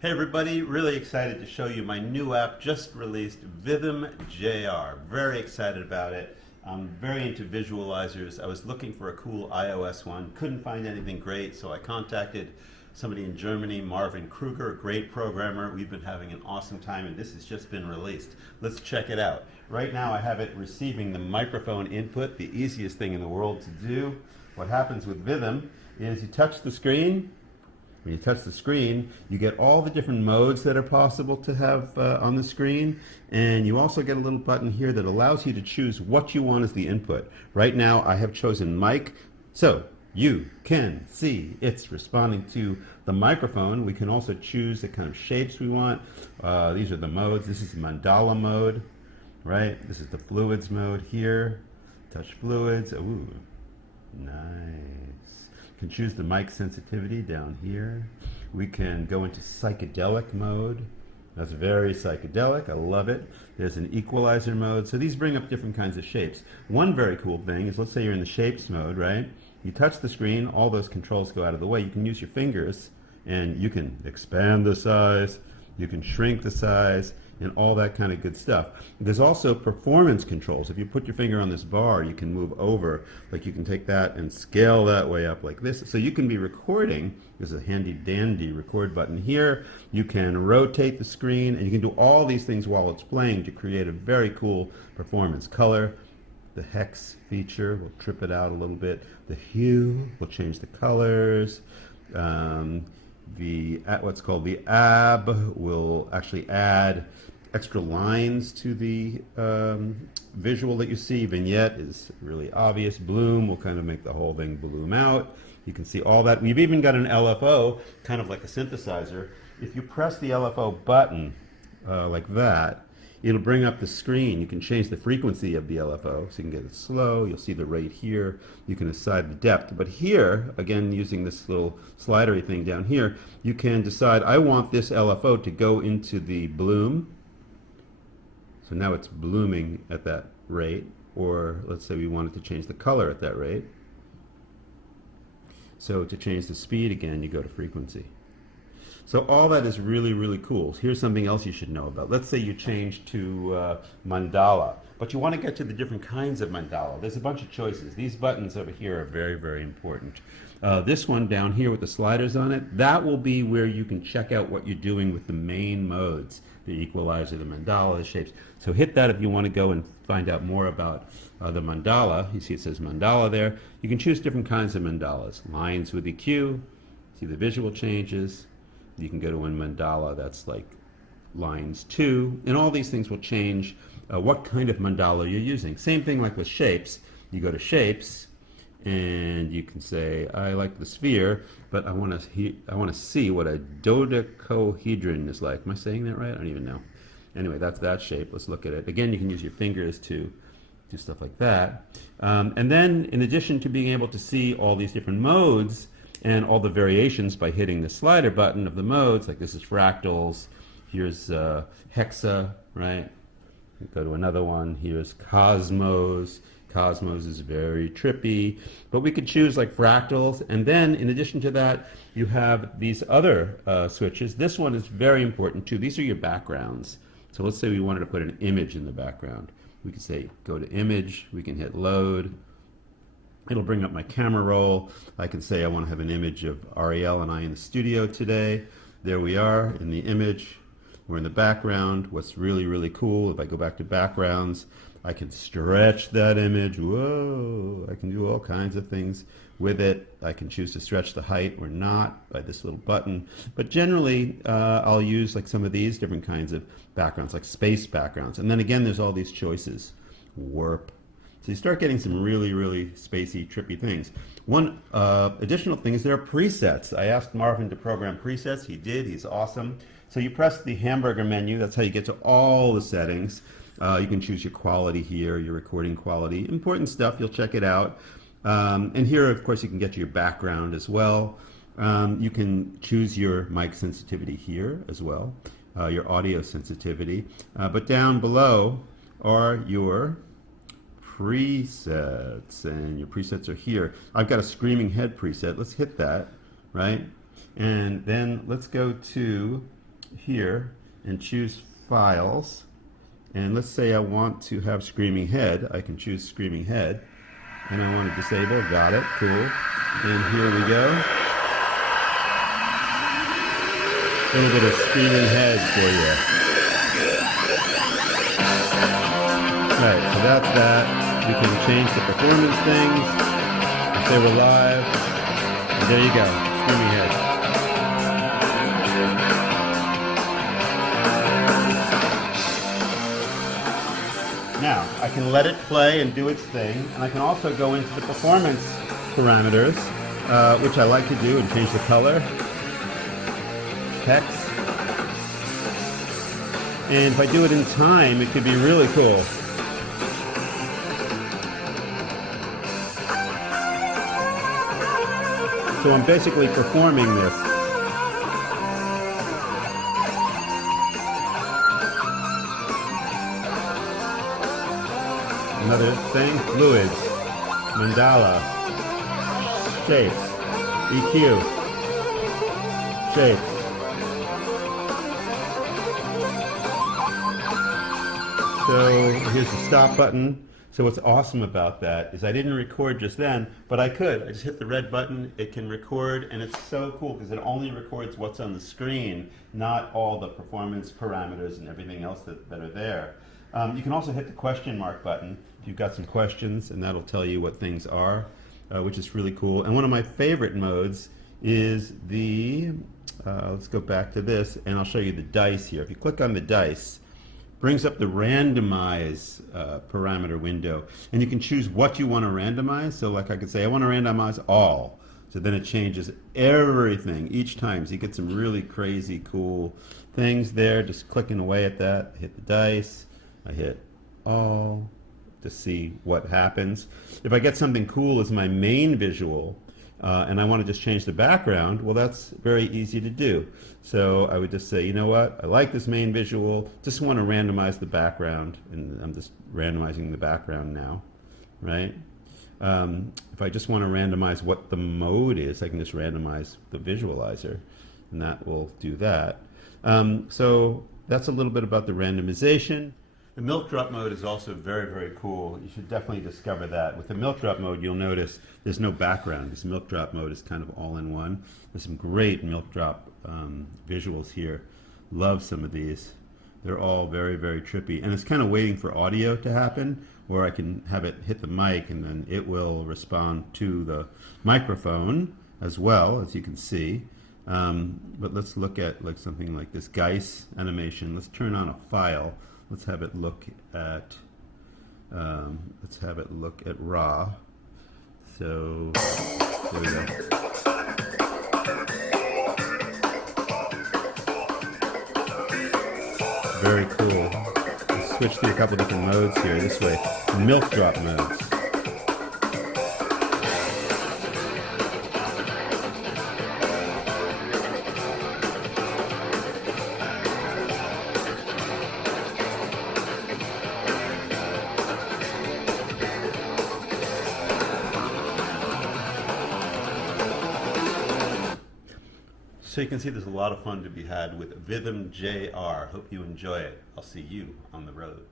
Hey everybody, really excited to show you my new app just released, VYTHM JR. Very excited about it. I'm very into visualizers. I was looking for a cool iOS one, couldn't find anything great, so I contacted somebody in Germany, Marvin Krüge, a great programmer. We've been having an awesome time and this has just been released. Let's check it out. Right now I have it receiving the microphone input, the easiest thing in the world to do. What happens with VYTHM is you touch the screen. When you touch the screen, you get all the different modes that are possible to have on the screen, and you also get a little button here that allows you to choose what you want as the input. Right now I have chosen mic, so you can see it's responding to the microphone. We can also choose the kind of shapes we want. These are the modes. This is the mandala mode, right? This is the fluids mode here. Touch fluids. Ooh, nice. Can choose the mic sensitivity down here. We can go into psychedelic mode. That's very psychedelic. I love it. There's an equalizer mode. So these bring up different kinds of shapes. One very cool thing is, let's say you're in the shapes mode, right? You touch the screen, all those controls go out of the way. You can use your fingers and you can expand the size, you can shrink the size, and all that kind of good stuff. There's also performance controls. If you put your finger on this bar, you can move over. Like you can take that and scale that way up like this. So you can be recording. There's a handy dandy record button here. You can rotate the screen and you can do all these things while it's playing to create a very cool performance. Color, the hex feature will trip it out a little bit. The hue will change the colors. What's called the AB will actually add extra lines to the visual that you see. Vignette is really obvious. Bloom will kind of make the whole thing bloom out. You can see all that. We've even got an LFO, kind of like a synthesizer. If you press the LFO button like that, it'll bring up the screen. You can change the frequency of the LFO, so you can get it slow. You'll see the rate here. You can decide the depth. But here, again, using this little slidery thing down here, you can decide, I want this LFO to go into the bloom. So now it's blooming at that rate. Or let's say we wanted to change the color at that rate. So to change the speed, again, you go to frequency. So all that is really, really cool. Here's something else you should know about. Let's say you change to mandala, but you want to get to the different kinds of mandala. There's a bunch of choices. These buttons over here are very, very important. This one down here with the sliders on it, that will be where you can check out what you're doing with the main modes, the equalizer, the mandala, the shapes. So hit that if you want to go and find out more about the mandala. You see it says mandala there. You can choose different kinds of mandalas. Lines with EQ, see the visual changes. You can go to one mandala that's like lines 2, and all these things will change what kind of mandala you're using. Same thing like with shapes. You go to shapes, and you can say, I like the sphere, but I want to see what a dodecahedron is like. Am I saying that right? I don't even know. Anyway, that's that shape. Let's look at it. Again, you can use your fingers to do stuff like that. And then, in addition to being able to see all these different modes, and all the variations by hitting the slider button of the modes, like this is fractals, here's hexa, right? Go to another one, here's cosmos. Cosmos is very trippy, but we could choose like fractals, and then in addition to that, you have these other switches. This one is very important too. These are your backgrounds. So let's say we wanted to put an image in the background. We could say, go to image, we can hit load. It'll bring up my camera roll. I can say I want to have an image of Ariel and I in the studio today. There we are in the image. We're in the background. What's really, really cool, if I go back to backgrounds, I can stretch that image. Whoa, I can do all kinds of things with it. I can choose to stretch the height or not by this little button. But generally, I'll use like some of these different kinds of backgrounds, like space backgrounds. And then again, there's all these choices. Warp. So you start getting some really, really spacey, trippy things. One additional thing is there are presets. I asked Marvin to program presets. He did. He's awesome. So you press the hamburger menu. That's how you get to all the settings. You can choose your quality here, your recording quality. Important stuff. You'll check it out. And here, of course, you can get to your background as well. You can choose your mic sensitivity here as well, your audio sensitivity. But down below are your presets, and your presets are here. I've got a screaming head preset. Let's hit that, right? And then let's go to here and choose Files. And let's say I want to have Screaming Head. I can choose Screaming Head. And I want to disable. Got it. Cool. And here we go. A little bit of Screaming Head for you. Alright, so that's that. We can change the performance things. If they were live. And there you go. Screaming Head. Now, I can let it play and do its thing, and I can also go into the performance parameters, which I like to do, and change the color, text. And if I do it in time, it could be really cool. So I'm basically performing this. Another thing, fluids, mandala, shapes, EQ, shapes. So here's the stop button. So what's awesome about that is I didn't record just then, but I could. I just hit the red button, it can record, and it's so cool because it only records what's on the screen, not all the performance parameters and everything else that are there. You can also hit the question mark button if you've got some questions, and that'll tell you what things are, which is really cool. And one of my favorite modes is the, let's go back to this, and I'll show you the dice here. If you click on the dice, it brings up the randomize parameter window, and you can choose what you want to randomize. So like I could say, I want to randomize all. So then it changes everything each time. So you get some really crazy cool things there, just clicking away at that. Hit the dice. I hit all to see what happens. If I get something cool as my main visual and I want to just change the background, well, that's very easy to do. So I would just say, you know what, I like this main visual, just want to randomize the background, and I'm just randomizing the background now, right? If I just want to randomize what the mode is, I can just randomize the visualizer, and that will do that. So that's a little bit about the randomization. The milk drop mode is also very, very cool. You should definitely discover that. With the milk drop mode, you'll notice there's no background. This milk drop mode is kind of all in one. There's some great milk drop visuals here. Love some of these. They're all very, very trippy. And it's kind of waiting for audio to happen, where I can have it hit the mic and then it will respond to the microphone as well, as you can see. But let's look at like something like this Geist animation. Let's turn on a file. Let's have it look at raw. So there we go. Very cool. Let's switch to a couple different modes here. This way, milk drop modes. So you can see there's a lot of fun to be had with VYTHM JR. Hope you enjoy it. I'll see you on the road.